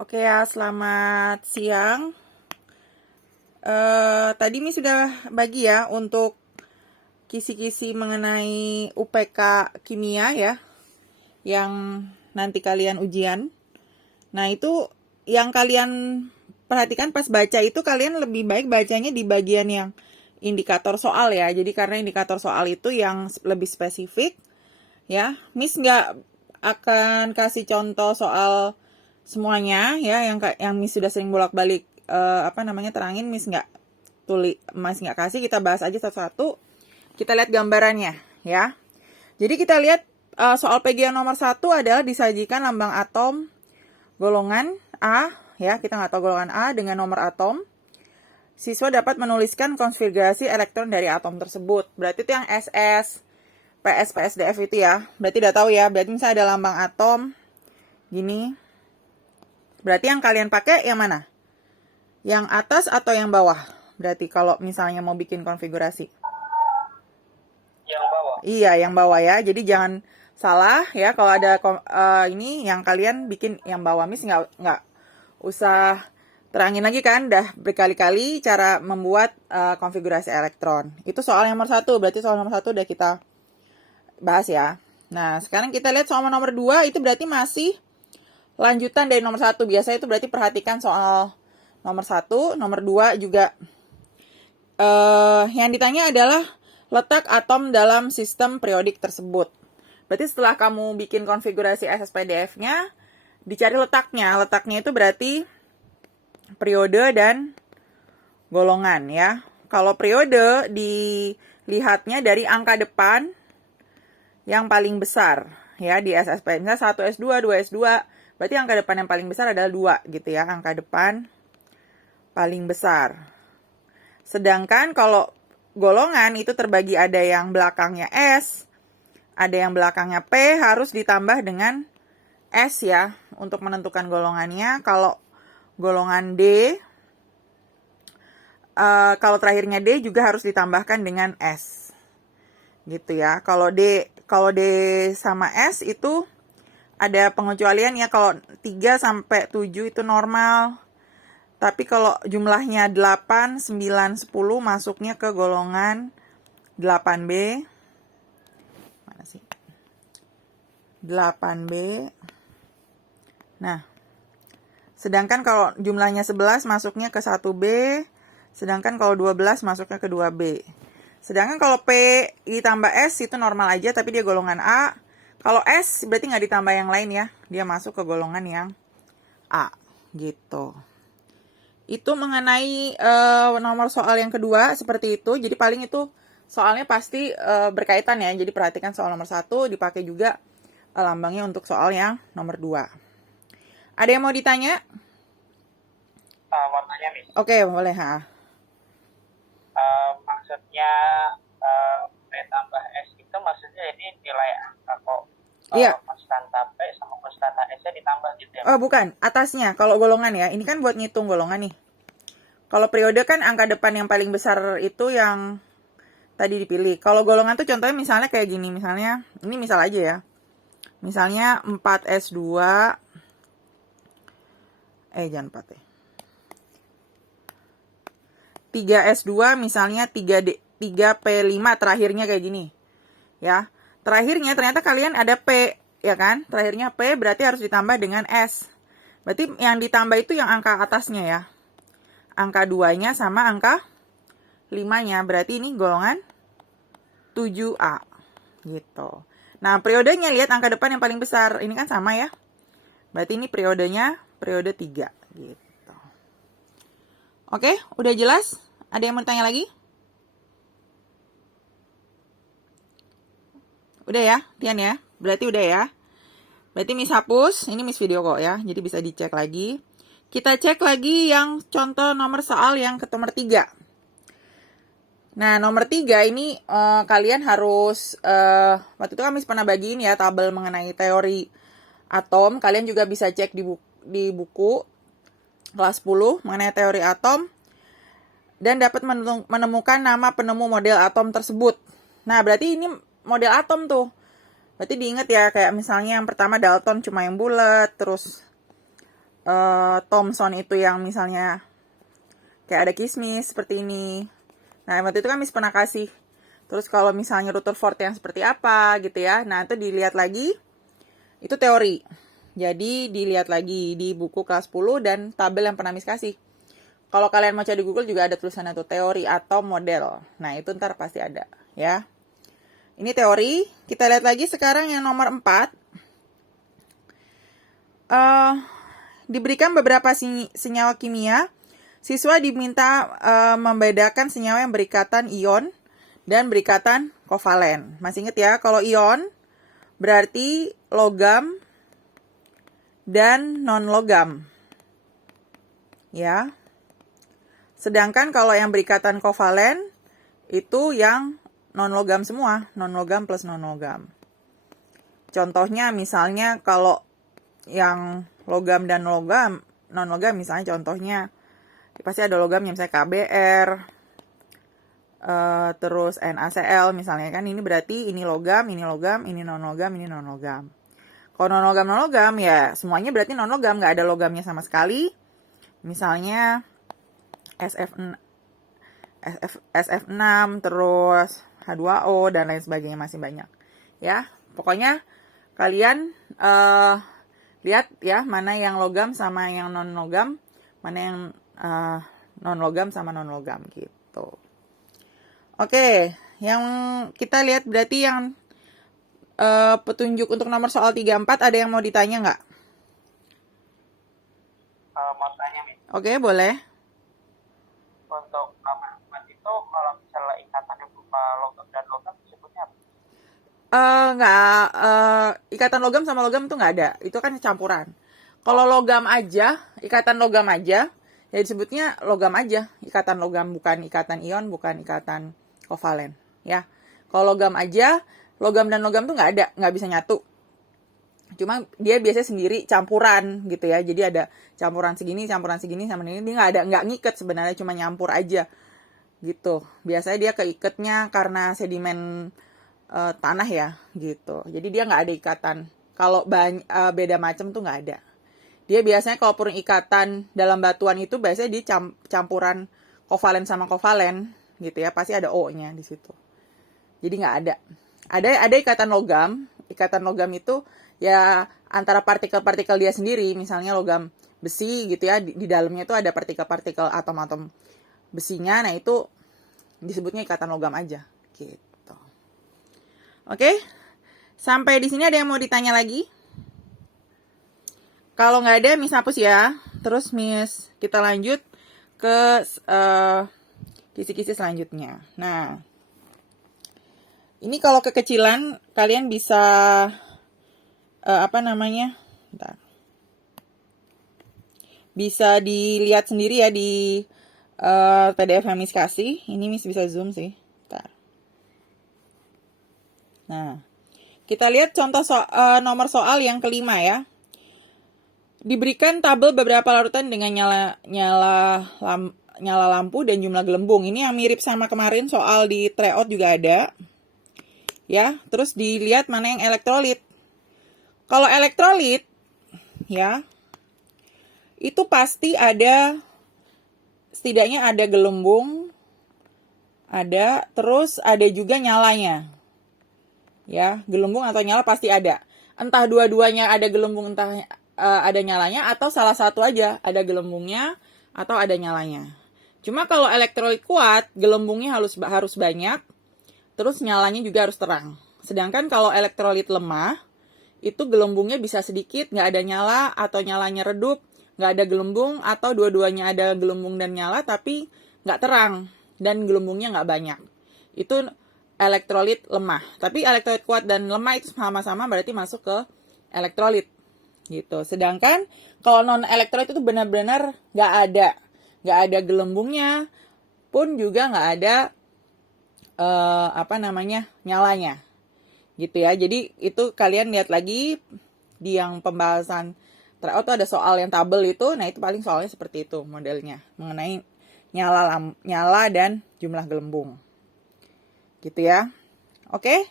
Oke ya, selamat siang. Tadi Miss sudah bagi ya untuk kisi-kisi mengenai UPK kimia ya, yang nanti kalian ujian. Nah itu yang kalian perhatikan pas baca itu kalian lebih baik bacanya di bagian yang indikator soal ya. Jadi karena indikator soal itu yang lebih spesifik ya. Miss nggak akan kasih contoh soal semuanya ya yang Miss sudah sering bolak-balik terangin. Miss nggak kasih, kita bahas aja satu-satu. Kita lihat gambarannya ya. Jadi kita lihat soal PG yang nomor 1 adalah disajikan lambang atom golongan A ya, kita nggak tahu golongan A dengan nomor atom. Siswa dapat menuliskan konfigurasi elektron dari atom tersebut. Berarti itu yang SS, PS, PSDF itu ya. Berarti udah tahu ya. Berarti misalnya ada lambang atom gini. Berarti yang kalian pakai yang mana? Yang atas atau yang bawah? Berarti kalau misalnya mau bikin konfigurasi. Yang bawah. Iya, yang bawah ya. Jadi jangan salah ya. Kalau ada ini yang kalian bikin yang bawah. Miss nggak usah terangin lagi kan. Dah berkali-kali cara membuat konfigurasi elektron. Itu soal yang nomor 1. Berarti soal nomor 1 udah kita bahas ya. Nah, sekarang kita lihat soal nomor 2. Itu berarti masih lanjutan dari nomor 1. Biasanya itu berarti perhatikan soal nomor 1, nomor 2 juga. Yang ditanya adalah letak atom dalam sistem periodik tersebut. Berarti setelah kamu bikin konfigurasi SSPDF-nya, dicari letaknya. Letaknya itu berarti periode dan golongan ya. Kalau periode dilihatnya dari angka depan yang paling besar ya di SSP. Misalnya 1S2, 2S2, berarti angka depan yang paling besar adalah 2 gitu ya, angka depan paling besar. Sedangkan kalau golongan itu terbagi ada yang belakangnya S, ada yang belakangnya P, harus ditambah dengan S ya untuk menentukan golongannya. Kalau golongan D, kalau terakhirnya D juga harus ditambahkan dengan S. Gitu ya. Kalau D sama S itu ada pengecualian ya, kalau 3 sampai 7 itu normal. Tapi kalau jumlahnya 8, 9, 10 masuknya ke golongan 8B. Mana sih? 8B. Nah, sedangkan kalau jumlahnya 11 masuknya ke 1B. Sedangkan kalau 12 masuknya ke 2B. Sedangkan kalau P ditambah S itu normal aja, tapi dia golongan A. Kalau S berarti nggak ditambah yang lain ya. Dia masuk ke golongan yang A. Gitu. Itu mengenai nomor soal yang kedua seperti itu. Jadi paling itu soalnya pasti berkaitan ya. Jadi perhatikan soal nomor 1 dipakai juga lambangnya untuk soal yang nomor 2. Ada yang mau ditanya? Mau tanya nih. Oke, boleh ha. Maksudnya P tambah S itu maksudnya ini nilai angka kok. Iya. Konstanta P sama konstanta S-nya ditambah gitu ya? Oh, bukan. Atasnya. Kalau golongan ya. Ini kan buat ngitung golongan nih. Kalau periode kan angka depan yang paling besar itu yang tadi dipilih. Kalau golongan tuh contohnya misalnya kayak gini. Misalnya, ini misal aja ya. Misalnya 4S2. Jangan 4 ya. 3S2 misalnya 3P5 terakhirnya kayak gini. Ya. Terakhirnya ternyata kalian ada P, ya kan? Terakhirnya P berarti harus ditambah dengan S. Berarti yang ditambah itu yang angka atasnya ya. Angka 2-nya sama angka 5-nya. Berarti ini golongan 7A. Gitu. Nah, periodenya lihat angka depan yang paling besar. Ini kan sama ya. Berarti ini periodenya periode 3. Gitu. Oke, udah jelas? Ada yang mau tanya lagi? Udah ya, Tian ya? Berarti udah ya. Berarti Miss hapus, ini Miss video kok ya. Jadi bisa dicek lagi. Kita cek lagi yang contoh nomor soal yang ke nomor 3. Nah, nomor 3 ini kalian harus, waktu itu kan Miss pernah bagiin ya tabel mengenai teori atom. Kalian juga bisa cek di buku kelas 10 mengenai teori atom dan dapat menemukan nama penemu model atom tersebut. Nah, berarti ini model atom tuh. Berarti diingat ya, kayak misalnya yang pertama Dalton cuma yang bulat, terus Thomson itu yang misalnya kayak ada kismis seperti ini. Nah, waktu itu kan Miss pernah kasih. Terus kalau misalnya Rutherford yang seperti apa gitu ya. Nah, itu dilihat lagi. Itu teori. Jadi dilihat lagi di buku kelas 10 dan tabel yang pernah Miss kasih. Kalau kalian mau cari di Google juga ada tulisannya tuh teori atau model. Nah, itu ntar pasti ada ya. Ini teori. Kita lihat lagi sekarang yang nomor 4. Diberikan beberapa senyawa kimia. Siswa diminta membedakan senyawa yang berikatan ion dan berikatan kovalen. Masih ingat ya, kalau ion berarti logam dan non-logam. Ya. Sedangkan kalau yang berikatan kovalen itu yang non-logam semua, non-logam plus non-logam. Contohnya misalnya kalau yang logam dan logam, non-logam misalnya contohnya pasti ada logamnya misalnya KBr, terus NaCl misalnya kan, ini berarti ini logam, ini logam, ini non-logam, ini non-logam. Kalau non-logam ya semuanya berarti non-logam, nggak ada logamnya sama sekali. Misalnya SF6 terus H2O dan lain sebagainya, masih banyak. Ya, pokoknya kalian lihat ya mana yang logam sama yang non-logam, mana yang non-logam sama non-logam gitu. Oke, yang kita lihat berarti yang petunjuk untuk nomor soal 34 ada yang mau ditanya nggak? Mau tanya nih, Oke, boleh. untuk nomor 4 itu kalau misalnya ikatannya berupa logam dan logam disebutnya apa? Nggak, ikatan logam sama logam itu nggak ada. Itu kan campuran. Kalau logam aja, ikatan logam aja, ya disebutnya logam aja. Ikatan logam, bukan ikatan ion, bukan ikatan kovalen. Ya, kalau logam aja, logam dan logam tuh nggak ada, nggak bisa nyatu. Cuma dia biasanya sendiri campuran gitu ya. Jadi ada campuran segini sama ini. Dia nggak ngiket sebenarnya, cuma nyampur aja gitu. Biasanya dia keiketnya karena sedimen tanah ya gitu. Jadi dia nggak ada ikatan. Kalau beda macam tuh nggak ada. Dia biasanya kalau purun ikatan dalam batuan itu biasanya dia campuran kovalen sama kovalen gitu ya. Pasti ada O-nya di situ. Jadi nggak ada. Ada ikatan logam. Ikatan logam itu ya antara partikel-partikel dia sendiri. Misalnya logam besi gitu ya. Di dalamnya itu ada partikel-partikel atom-atom besinya. Nah itu disebutnya ikatan logam aja gitu. Oke, sampai di sini ada yang mau ditanya lagi? Kalau nggak ada, Miss hapus ya. Terus Miss kita lanjut ke kisi-kisi selanjutnya. Nah, ini kalau kekecilan kalian bisa Bentar. Bisa dilihat sendiri ya di PDF yang Miss kasih. Ini Miss bisa zoom sih. Bentar. Nah, kita lihat contoh nomor soal yang kelima ya. Diberikan tabel beberapa larutan dengan nyala lampu dan jumlah gelembung. Ini yang mirip sama kemarin soal di tryout juga ada. Ya, terus dilihat mana yang elektrolit. Kalau elektrolit ya, itu pasti ada, setidaknya ada gelembung, terus ada juga nyalanya. Ya, gelembung atau nyala pasti ada. Entah dua-duanya ada gelembung, entah ada nyalanya, atau salah satu aja ada gelembungnya atau ada nyalanya. Cuma kalau elektrolit kuat, gelembungnya harus banyak, terus nyalanya juga harus terang. Sedangkan kalau elektrolit lemah, itu gelembungnya bisa sedikit, nggak ada nyala, atau nyalanya redup, nggak ada gelembung, atau dua-duanya ada gelembung dan nyala, tapi nggak terang, dan gelembungnya nggak banyak. Itu elektrolit lemah. Tapi elektrolit kuat dan lemah itu sama-sama berarti masuk ke elektrolit. Gitu. Sedangkan kalau non-elektrolit itu benar-benar nggak ada gelembungnya, pun juga nggak ada nyalanya. Gitu ya. Jadi itu kalian lihat lagi di yang pembahasan tryout tuh ada soal yang tabel itu. Nah itu paling soalnya seperti itu modelnya, mengenai nyala dan jumlah gelembung. Gitu ya. Oke.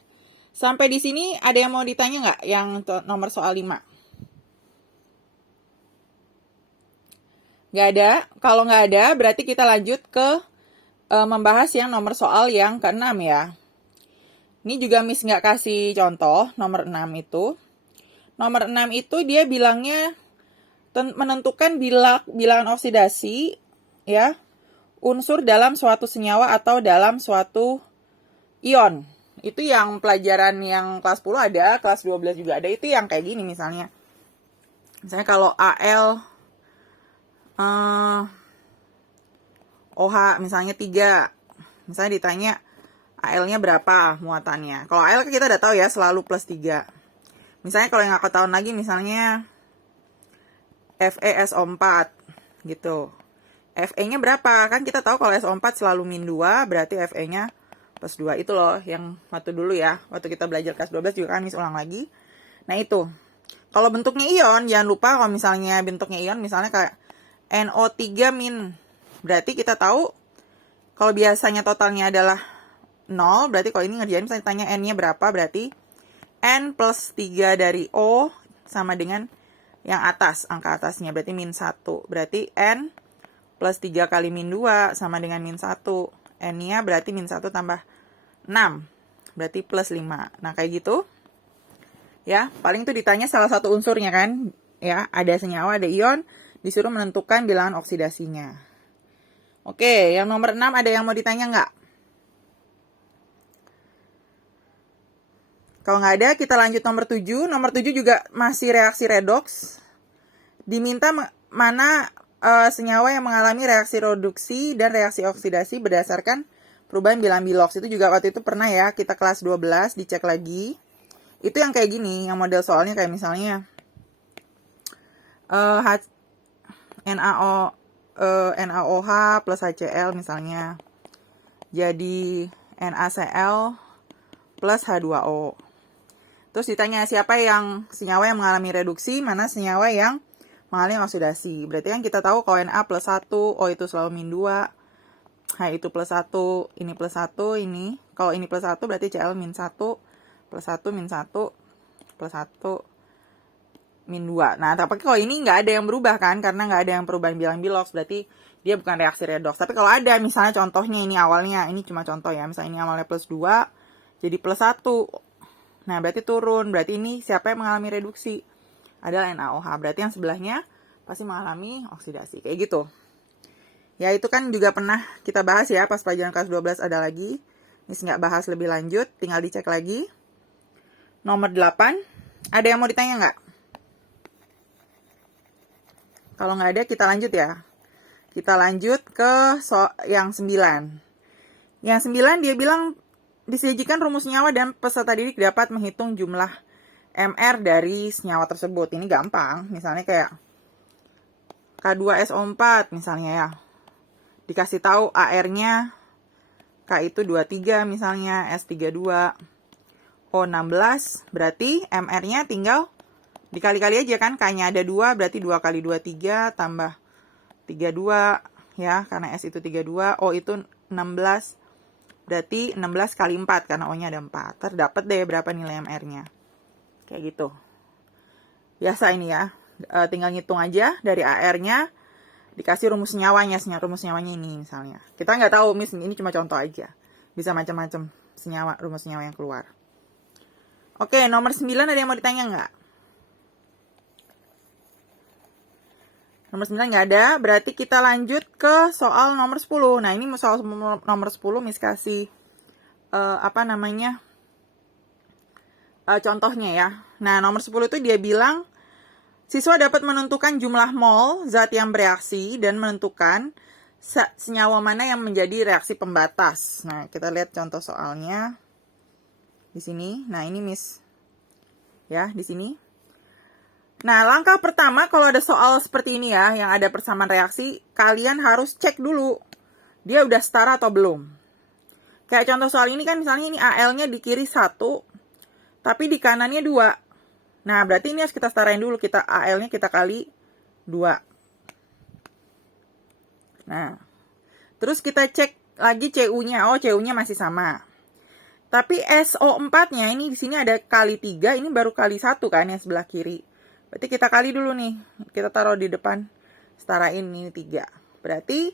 Sampai di sini ada yang mau ditanya nggak yang nomor soal 5? Nggak ada. Kalau nggak ada, berarti kita lanjut ke membahas yang nomor soal yang ke-6 ya. Ini juga Miss nggak kasih contoh, nomor 6 itu. Nomor 6 itu dia bilangnya menentukan bilangan oksidasi ya, unsur dalam suatu senyawa atau dalam suatu ion. Itu yang pelajaran yang kelas 10 ada, kelas 12 juga ada. Itu yang kayak gini misalnya. Misalnya kalau Al OH misalnya 3. Misalnya ditanya Al-nya berapa muatannya. Kalau Al kita udah tahu ya, selalu plus 3. Misalnya kalau yang aku tahu lagi misalnya FeSO4 gitu. Fe-nya berapa? Kan kita tahu kalau SO4 selalu min 2, berarti Fe-nya plus 2. Itu loh yang waktu dulu ya. Waktu kita belajar kelas 12 juga kan Miss ulang lagi. Nah itu. Kalau bentuknya ion, jangan lupa kalau misalnya bentuknya ion, misalnya kayak NO3 min. Berarti kita tahu kalau biasanya totalnya adalah 0, berarti kalau ini ngerjain misalnya tanya N-nya berapa, berarti N plus 3 dari O sama dengan yang atas, angka atasnya, berarti min 1. Berarti N plus 3 kali min 2 sama dengan min 1. N-nya berarti min 1 tambah 6, berarti plus 5. Nah, kayak gitu. Ya, paling tuh ditanya salah satu unsurnya kan. Ya, ada senyawa, ada ion, disuruh menentukan bilangan oksidasinya. Oke, yang nomor 6 ada yang mau ditanya nggak? Kalau nggak ada, kita lanjut nomor 7. Nomor 7 juga masih reaksi redoks. Diminta mana senyawa yang mengalami reaksi reduksi dan reaksi oksidasi berdasarkan perubahan bilangan Bilox. Itu juga waktu itu pernah ya, kita kelas 12, dicek lagi. Itu yang kayak gini, yang model soalnya kayak misalnya NaOH plus HCl misalnya. Jadi NaCl plus H2O. Terus ditanya siapa yang senyawa yang mengalami reduksi, mana senyawa yang mengalami oksidasi. Berarti kan kita tahu kalau Na plus 1, O itu selalu min 2, H itu plus 1, ini plus 1, ini. Kalau ini plus 1 berarti Cl min 1, plus 1, min 1, plus 1, min 2. Nah, tapi kalau ini nggak ada yang berubah kan, karena nggak ada yang perubahan bilangan Bilox, berarti dia bukan reaksi redoks. Tapi kalau ada, misalnya contohnya ini awalnya, ini cuma contoh ya, misalnya ini awalnya plus 2, jadi plus 1. Nah, berarti turun. Berarti ini siapa yang mengalami reduksi? Adalah NaOH. Berarti yang sebelahnya pasti mengalami oksidasi. Kayak gitu. Ya, itu kan juga pernah kita bahas ya. Pas pelajaran kelas 12 ada lagi. Ini nggak bahas lebih lanjut. Tinggal dicek lagi. Nomor 8. Ada yang mau ditanya nggak? Kalau nggak ada, kita lanjut ya. Kita lanjut ke yang 9. Yang 9 dia bilang disajikan rumus senyawa dan peserta didik dapat menghitung jumlah MR dari senyawa tersebut. Ini gampang. Misalnya kayak K2SO4 misalnya ya. Dikasih tahu AR-nya K itu 23 misalnya, S32, O16. Berarti MR-nya tinggal dikali-kali aja kan. K-nya ada 2, berarti 2 kali 2, 3, tambah 32 ya. Karena S itu 32, O itu 16. Berarti 16 kali 4, karena O-nya ada 4. Terdapat deh berapa nilai MR-nya. Kayak gitu. Biasa ini ya. Tinggal ngitung aja dari AR-nya. Dikasih rumus senyawanya. Rumus senyawanya ini misalnya. Kita nggak tahu, Miss. Ini cuma contoh aja. Bisa macam-macam senyawa, rumus senyawa yang keluar. Oke, nomor 9 ada yang mau ditanya nggak? Nomor 9 nggak ada. Berarti kita lanjut ke soal nomor 10. Nah, ini soal nomor 10 Miss kasih contohnya ya. Nah, nomor 10 itu dia bilang siswa dapat menentukan jumlah mol zat yang bereaksi dan menentukan senyawa mana yang menjadi reaksi pembatas. Nah, kita lihat contoh soalnya di sini. Nah, ini Miss ya, di sini. Nah, langkah pertama kalau ada soal seperti ini ya, yang ada persamaan reaksi, kalian harus cek dulu dia udah setara atau belum. Kayak contoh soal ini kan, misalnya ini Al-nya di kiri 1, tapi di kanannya 2. Nah, berarti ini harus kita setarain dulu. Kita Al-nya kita kali 2. Nah, terus kita cek lagi Cu-nya. Oh, Cu-nya masih sama. Tapi SO4-nya ini di sini ada kali 3, ini baru kali 1 kan yang sebelah kiri. Berarti kita kali dulu nih. Kita taruh di depan Setarain ini 3. Berarti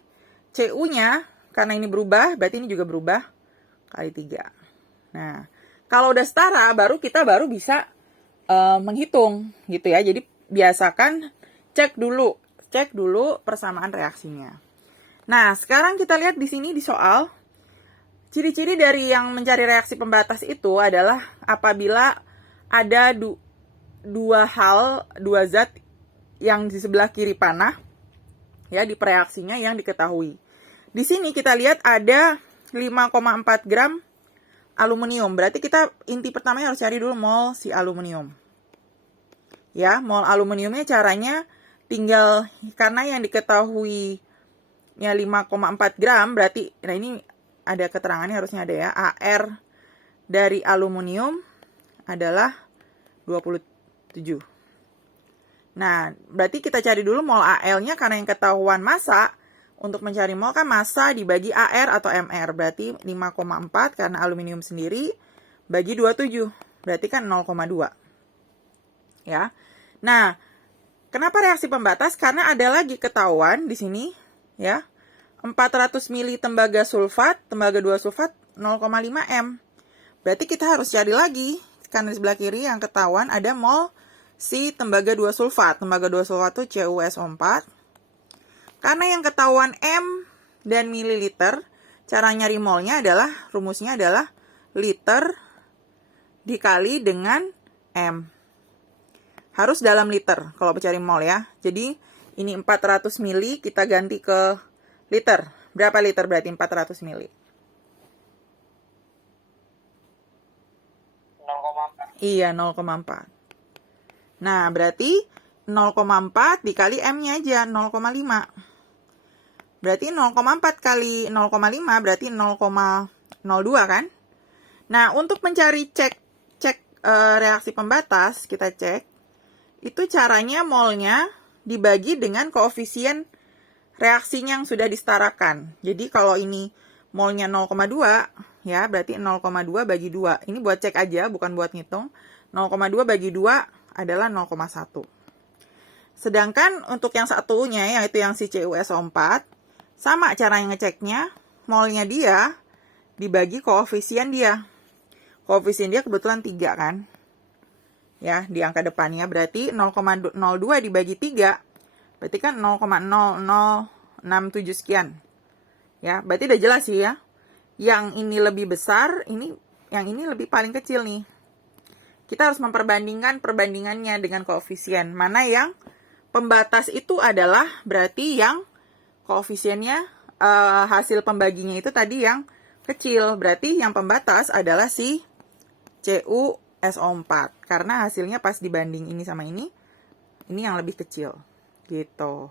CU-nya, karena ini berubah, berarti ini juga berubah kali 3. Nah, kalau udah setara, kita baru bisa menghitung gitu ya. Jadi biasakan cek dulu persamaan reaksinya. Nah, sekarang kita lihat di sini di soal, ciri-ciri dari yang mencari reaksi pembatas itu adalah apabila ada dua zat yang di sebelah kiri panah ya di pereaksinya yang diketahui. Di sini kita lihat ada 5,4 gram aluminium. Berarti kita inti pertamanya harus cari dulu mol si aluminium. Ya, mol aluminiumnya caranya tinggal karena yang diketahui ya 5,4 gram berarti, nah ini ada keterangannya harusnya ada ya, AR dari aluminium adalah 27. Nah, berarti kita cari dulu mol AL-nya karena yang ketahuan massa, untuk mencari mol kan massa dibagi AR atau MR, berarti 5,4 karena aluminium sendiri bagi 27, berarti kan 0,2. Ya. Nah, kenapa reaksi pembatas? Karena ada lagi ketahuan di sini ya. 400 ml tembaga 2 sulfat 0,5 M. Berarti kita harus cari lagi karena di sebelah kiri yang ketahuan ada mol si tembaga 2 sulfat. Tembaga 2 sulfat itu CuSO4. Karena yang ketahuan M dan mililiter, cara nyari molnya adalah rumusnya adalah liter dikali dengan M. Harus dalam liter kalau mencari mol ya. Jadi ini 400 ml kita ganti ke liter. Berapa liter berarti 400 ml? 0,4. Iya, 0,4. Nah, berarti 0,4 dikali M-nya aja, 0,5. Berarti 0,4 kali 0,5 berarti 0,02 kan? Nah, untuk mencari cek reaksi pembatas, kita cek. Itu caranya molnya dibagi dengan koefisien reaksinya yang sudah disetarakan. Jadi kalau ini molnya 0,2, ya berarti 0,2 bagi 2. Ini buat cek aja, bukan buat ngitung. 0,2 bagi 2 adalah 0,1. Sedangkan untuk yang satunya, yaitu yang si CuSO4, sama cara yang ngeceknya, molnya dia dibagi koefisien dia. Koefisien dia kebetulan 3 kan? Ya, di angka depannya berarti 0,02 dibagi 3, berarti kan 0,0067 sekian. Ya, berarti udah jelas sih ya. Yang ini lebih besar, yang ini lebih paling kecil nih. Kita harus memperbandingkan perbandingannya dengan koefisien. Mana yang pembatas itu adalah berarti yang koefisiennya hasil pembaginya itu tadi yang kecil. Berarti yang pembatas adalah si CuSO4. Karena hasilnya pas dibanding ini sama ini yang lebih kecil. Gitu.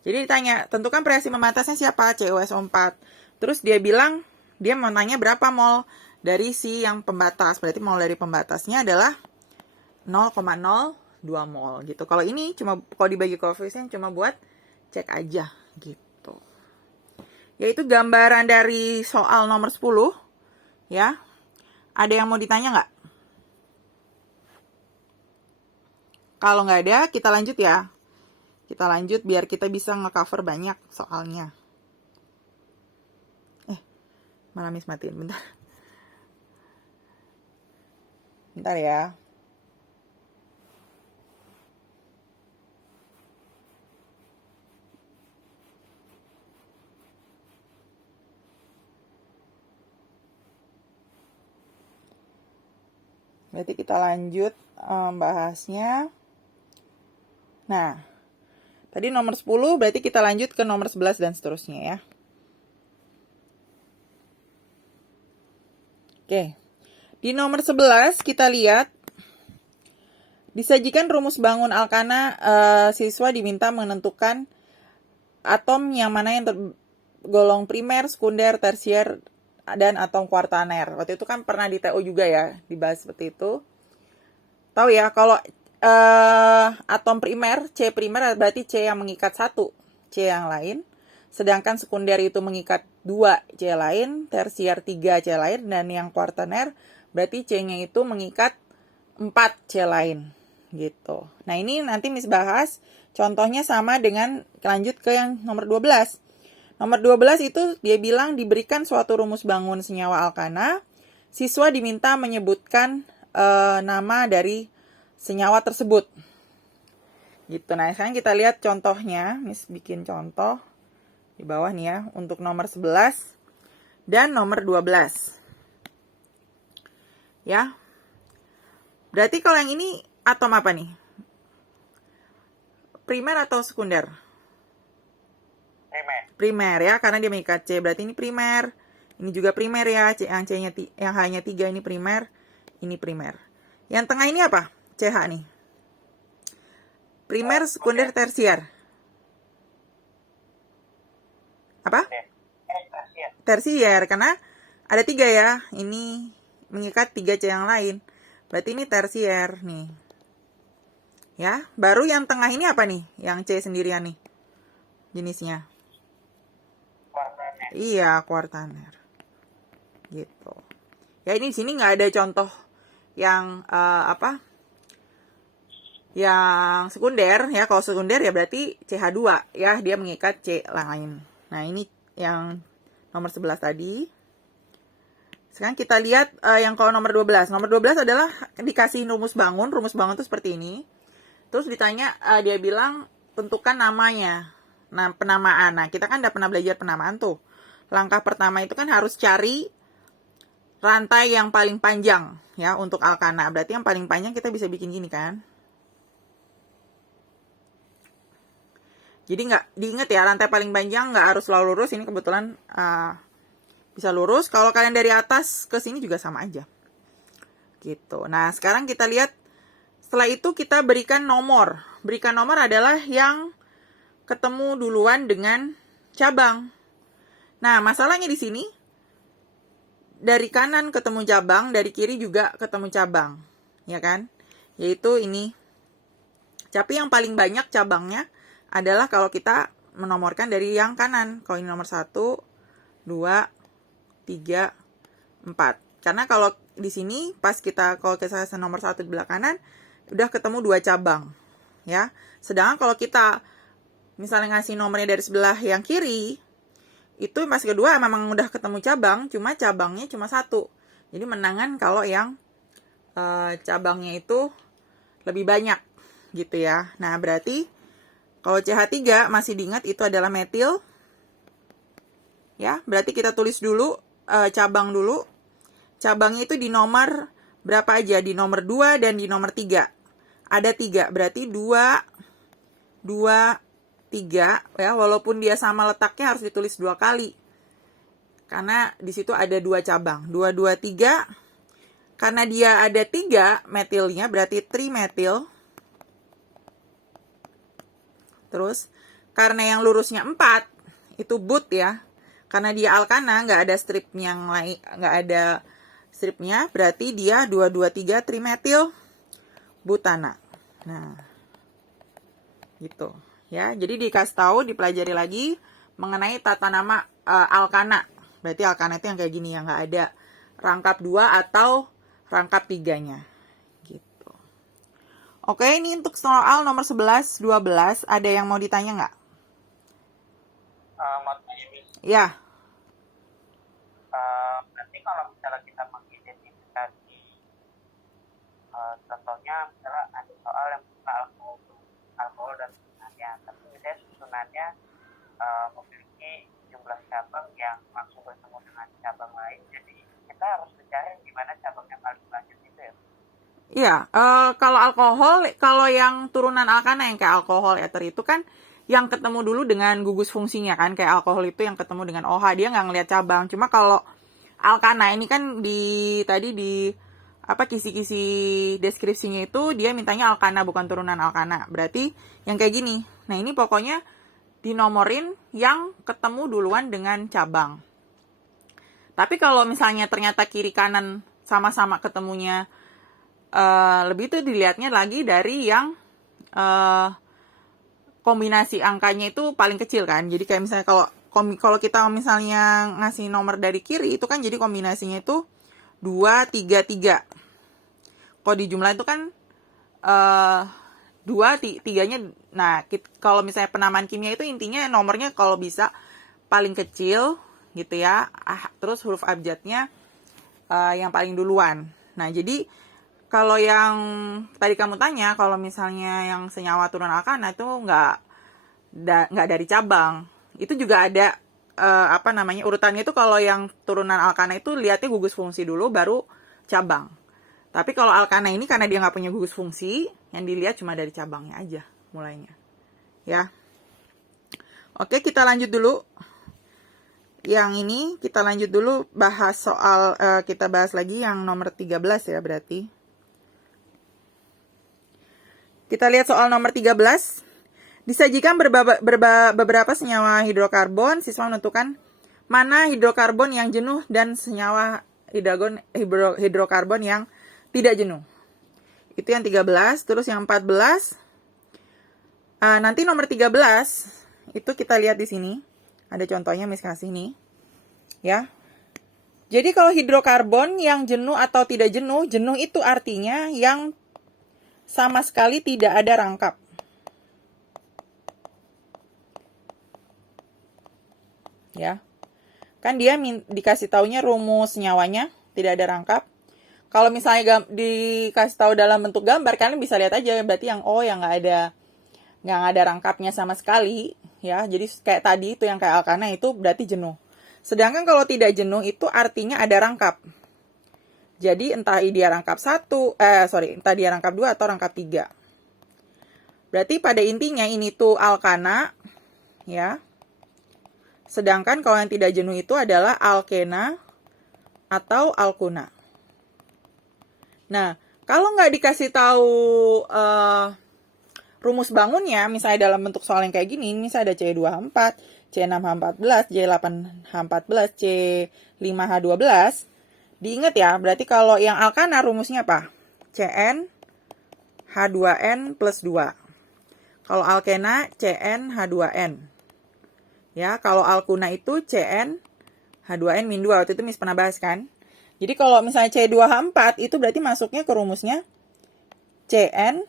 Jadi ditanya, tentukan reaksi pembatasnya siapa? CuSO4. Terus dia bilang, dia mau nanya berapa mol dari si yang pembatas. Berarti mol dari pembatasnya adalah 0,02 mol gitu. Kalau ini kalau dibagi koefisien cuma buat cek aja gitu. Yaitu gambaran dari soal nomor 10 ya. Ada yang mau ditanya nggak? Kalau nggak ada, kita lanjut ya. Kita lanjut biar kita bisa nge-cover banyak soalnya. Malah matiin, bentar. Bentar ya. Berarti kita lanjut bahasnya. Nah, tadi nomor 10, berarti kita lanjut ke nomor 11 dan seterusnya ya. Oke. Di nomor 11 kita lihat disajikan rumus bangun alkana, siswa diminta menentukan atom yang mana yang tergolong primer, sekunder, tersier, dan atom kuartaner. Waktu itu kan pernah di TO juga ya, dibahas seperti itu. Tahu ya, kalau atom primer, C primer berarti C yang mengikat 1 C yang lain. Sedangkan sekunder itu mengikat 2 C lain, tersier 3 C lain, dan yang kuartaner berarti C-nya itu mengikat 4 C lain. Gitu. Nah ini nanti Miss bahas Contohnya sama dengan lanjut ke yang nomor 12. Nomor 12 itu dia bilang diberikan suatu rumus bangun senyawa alkana, siswa diminta menyebutkan nama dari senyawa tersebut. Gitu. Nah, sekarang kita lihat contohnya. Miss bikin contoh di bawah nih ya untuk nomor 11 dan nomor 12. Ya. Berarti kalau yang ini atom apa nih? Primer atau sekunder? Primer. Primer ya, karena dia mengikat C. Berarti ini primer. Ini juga primer ya. Yang C-nya yang H-nya 3 ini primer. Ini primer. Yang tengah ini apa? CH nih. Primer, sekunder, tersier. Apa? Tersier. Tersier, karena ada 3 ya. Ini mengikat 3 C yang lain. Berarti ini tersier nih. Ya, baru yang tengah ini apa nih? Yang C sendirian nih. Jenisnya. Kuartaner. Iya, kuartaner. Gitu. Ya, ini di sini nggak ada contoh yang yang sekunder ya. Kalau sekunder ya berarti CH2 ya, dia mengikat C lain. Nah, ini yang nomor 11 tadi. Sekarang kita lihat yang kalau nomor 12. Nomor 12 adalah dikasih rumus bangun. Rumus bangun itu seperti ini. Terus ditanya, dia bilang tentukan namanya. Nah, penamaan. Nah, kita kan udah pernah belajar penamaan tuh. Langkah pertama itu kan harus cari rantai yang paling panjang ya untuk alkana. Berarti yang paling panjang kita bisa bikin gini kan. Jadi nggak diingat ya, rantai paling panjang nggak harus selalu lurus. Ini kebetulan bisa lurus. Kalau kalian dari atas ke sini juga sama aja. Gitu. Nah, sekarang kita lihat. Setelah itu kita berikan nomor. Berikan nomor adalah yang ketemu duluan dengan cabang. Nah, masalahnya di sini dari kanan ketemu cabang, dari kiri juga ketemu cabang, ya kan? Yaitu ini. Tapi yang paling banyak cabangnya adalah kalau kita menomorkan dari yang kanan. Kalau ini nomor 1, 2, 3, 4. Karena kalau di sini pas kalau kita nomor 1 di belah kanan, udah ketemu 2 cabang. Ya. Sedangkan kalau kita misalnya ngasih nomornya dari sebelah yang kiri, itu pas kedua memang udah ketemu cabang, cuma cabangnya cuma 1. Jadi menangan kalau yang cabangnya itu lebih banyak gitu ya. Nah, berarti kalau CH3 masih diingat itu adalah metil. Ya, berarti kita tulis dulu cabang dulu. Cabangnya itu di nomor berapa aja? Di nomor 2 dan di nomor 3. Ada 3, berarti 2, 3 ya, walaupun dia sama letaknya harus ditulis 2 kali. Karena di situ ada 2 cabang. 2, 2, 3. Karena dia ada 3 metilnya, berarti trimetil. Terus, karena yang lurusnya 4, itu but ya. Karena dia alkana, nggak ada stripnya yang lain, nggak ada stripnya, berarti dia 2, 2, 3 trimetil butana. Nah, gitu. Ya, jadi dikasih tahu, dipelajari lagi mengenai tata nama alkana. Berarti alkana itu yang kayak gini, yang nggak ada rangkap 2 atau rangkap 3-nya. Gitu. Oke, ini untuk soal nomor 11, 12. Ada yang mau ditanya nggak? Mau tanya, Miss. Ya. Nanti kalau misalnya kita mengidentifikasi, contohnya misalnya ada soal yang bukan alkohol dan susunannya, tapi misalnya susunannya memiliki jumlah cabang yang langsung bertemu dengan cabang lain, jadi kita harus mencari di mana cabang yang paling banyak itu ya. Iya, kalau alkohol, kalau yang turunan alkana yang kayak alkohol ether itu kan yang ketemu dulu dengan gugus fungsinya kan, kayak alkohol itu yang ketemu dengan OH, dia nggak ngelihat cabang. Cuma kalau alkana ini kan tadi di kisi-kisi deskripsinya itu dia mintanya alkana bukan turunan alkana. Berarti yang kayak gini. Nah, ini pokoknya dinomorin yang ketemu duluan dengan cabang. Tapi kalau misalnya ternyata kiri kanan sama-sama ketemunya lebih itu dilihatnya lagi dari yang kombinasi angkanya itu paling kecil kan. Jadi kayak misalnya kalau kita misalnya ngasih nomor dari kiri itu kan jadi kombinasinya itu 2, 3, 3. Kalau di jumlah itu kan 2, tiganya. Nah, kalau misalnya penamaan kimia itu intinya nomornya kalau bisa paling kecil gitu ya. Terus huruf abjadnya yang paling duluan. Nah, jadi kalau yang tadi kamu tanya, kalau misalnya yang senyawa turun alkana itu nggak dari cabang. Itu juga ada urutannya itu kalau yang turunan alkana itu lihatnya gugus fungsi dulu baru cabang. Tapi kalau alkana ini karena dia nggak punya gugus fungsi, yang dilihat cuma dari cabangnya aja mulainya. Ya. Oke, kita lanjut dulu. Yang ini kita lanjut dulu bahas soal, kita bahas lagi yang nomor 13 ya berarti. Kita lihat soal nomor 13. Disajikan beberapa senyawa hidrokarbon, siswa menentukan mana hidrokarbon yang jenuh dan senyawa hidrokarbon yang tidak jenuh. Itu yang 13. Terus yang 14. Nanti nomor 13 itu kita lihat di sini. Ada contohnya Miss kasih nih. Ya. Jadi kalau hidrokarbon yang jenuh atau tidak jenuh, jenuh itu artinya yang sama sekali tidak ada rangkap. Ya. Kan dia dikasih taunya rumus senyawanya tidak ada rangkap. Kalau misalnya dikasih tahu dalam bentuk gambar, kalian bisa lihat aja berarti yang nggak ada rangkapnya sama sekali, ya. Jadi kayak tadi itu yang kayak alkana itu berarti jenuh. Sedangkan kalau tidak jenuh itu artinya ada rangkap. Jadi entah dia rangkap 2 atau rangkap 3. Berarti pada intinya ini tuh alkana, ya. Sedangkan kalau yang tidak jenuh itu adalah alkena atau alkuna. Nah, kalau nggak dikasih tahu rumus bangunnya, misalnya dalam bentuk soal yang kayak gini, misalnya ada C2H4, C6H14, J8H14, C5H12, diingat ya, berarti kalau yang alkana rumusnya apa? Cn H2N plus 2. Kalau alkena, Cn H2N. Ya, kalau alkuna itu Cn H2N min 2. Waktu itu Miss pernah bahas kan? Jadi kalau misalnya C2H4 itu berarti masuknya ke rumusnya Cn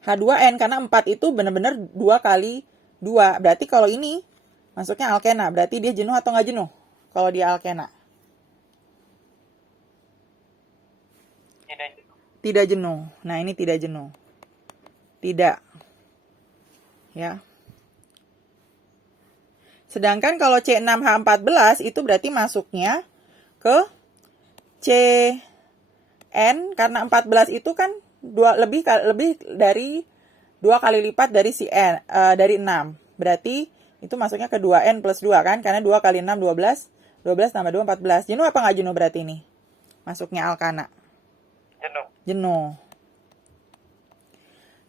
H2N karena 4 itu benar-benar 2 kali 2. Berarti kalau ini masuknya alkena. Berarti dia jenuh atau nggak jenuh? Kalau dia alkena. Tidak jenuh. Nah, ini tidak jenuh. Tidak. Ya. Sedangkan kalau C6H14 itu berarti masuknya ke Cn karena 14 itu kan lebih dari 2 kali lipat dari dari 6. Berarti itu masuknya ke 2n plus 2 kan? Karena 2 kali 6 12, 12 tambah 2 14. Jenuh apa nggak jenuh berarti ini? Masuknya alkana. Jenuh.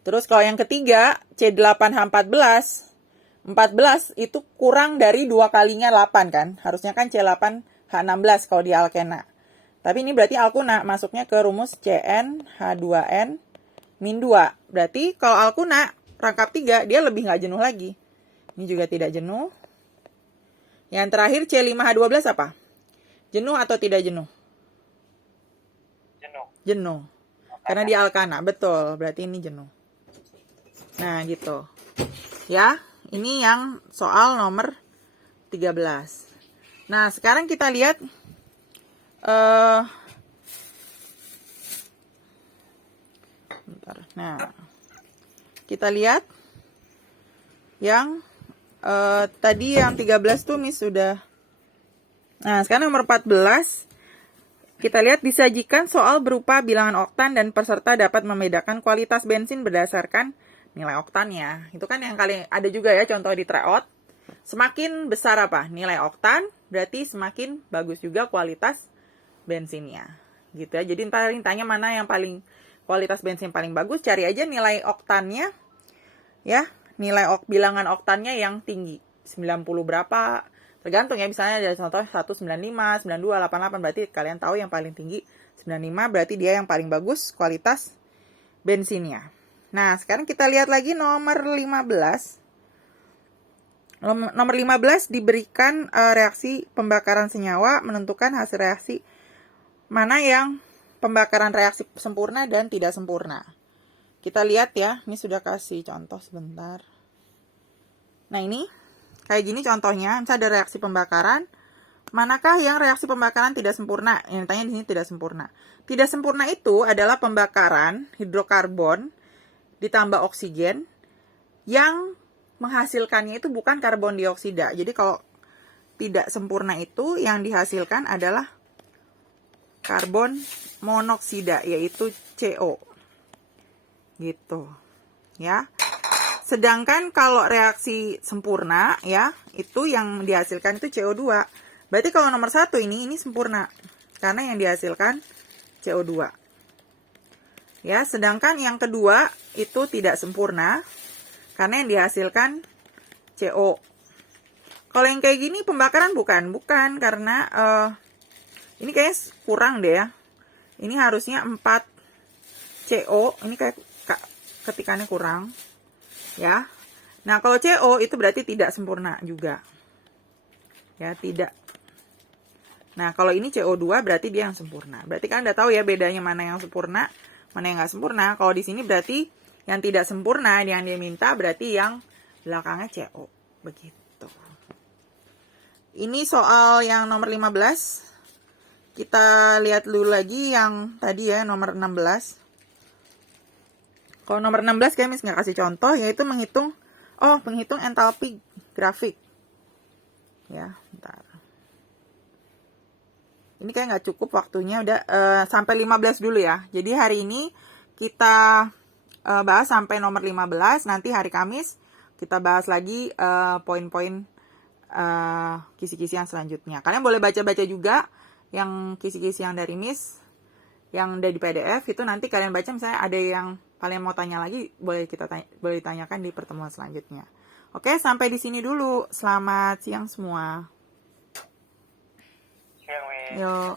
Terus kalau yang ketiga C8H14 itu kurang dari 2 kalinya 8 kan? Harusnya kan C8H16 kalau di alkena. Tapi ini berarti alkuna, masuknya ke rumus Cn H2N min 2. Berarti kalau alkuna, rangkap 3, dia lebih nggak jenuh lagi. Ini juga tidak jenuh. Yang terakhir C5H12 apa? Jenuh atau tidak jenuh? Jenuh. Karena dia alkana, betul. Berarti ini jenuh. Nah, gitu. Ya. Ini yang soal nomor 13. Nah, sekarang kita lihat Nah, kita lihat yang tadi yang 13 tuh Miss sudah. Nah, sekarang nomor 14. Kita lihat disajikan soal berupa bilangan oktan dan peserta dapat membedakan kualitas bensin berdasarkan nilai oktannya. Itu kan yang kali ada juga ya contoh di tryout. Semakin besar apa? Nilai oktan, berarti semakin bagus juga kualitas bensinnya. Gitu ya. Jadi tanya mana yang paling kualitas bensin paling bagus, cari aja nilai oktannya. Ya, nilai bilangan oktannya yang tinggi. 90 berapa? Tergantung ya, misalnya ada contoh 195, 92, 88, berarti kalian tahu yang paling tinggi 95, berarti dia yang paling bagus kualitas bensinnya. Nah, sekarang kita lihat lagi nomor 15. Nomor 15 diberikan reaksi pembakaran senyawa, menentukan hasil reaksi mana yang pembakaran reaksi sempurna dan tidak sempurna. kita lihat ya, ini sudah kasih contoh sebentar. Nah ini, kayak gini contohnya, misalnya ada reaksi pembakaran. Manakah yang reaksi pembakaran tidak sempurna? Yang ditanya di sini tidak sempurna. Tidak sempurna itu adalah pembakaran hidrokarbon ditambah oksigen yang menghasilkannya itu bukan karbon dioksida. Jadi kalau tidak sempurna itu yang dihasilkan adalah karbon monoksida, yaitu CO. Gitu. Ya. Sedangkan kalau reaksi sempurna ya, itu yang dihasilkan itu CO2. Berarti kalau nomor 1 ini sempurna. Karena yang dihasilkan CO2. Ya, sedangkan yang kedua itu tidak sempurna. Karena yang dihasilkan CO. Kalau yang kayak gini pembakaran bukan. Bukan, karena ini kayaknya kurang deh ya. Ini harusnya 4 CO. Ini kayak ketikannya kurang. Ya. Nah, kalau CO itu berarti tidak sempurna juga. Ya, tidak. Nah, kalau ini CO2 berarti dia yang sempurna. Berarti kan udah tahu ya bedanya mana yang sempurna, mana yang nggak sempurna. Kalau di sini berarti yang tidak sempurna, yang dia minta berarti yang belakangnya CO. Begitu. Ini soal yang nomor 15. Kita lihat dulu lagi yang tadi ya, nomor 16. Kalau nomor 16 kayak nggak kasih contoh, yaitu menghitung entalpi grafik. Ya, bentar. Ini kayak nggak cukup waktunya, udah sampai 15 dulu ya. Jadi hari ini kita bahas sampai nomor 15, nanti hari Kamis kita bahas lagi poin-poin kisi-kisi yang selanjutnya. Kalian boleh baca-baca juga yang kisi-kisi yang dari Miss, yang dari PDF itu nanti kalian baca, misalnya ada yang kalian mau tanya lagi, boleh ditanyakan di pertemuan selanjutnya. Oke, sampai di sini dulu. Selamat siang semua. Siang, Miss. Yuk.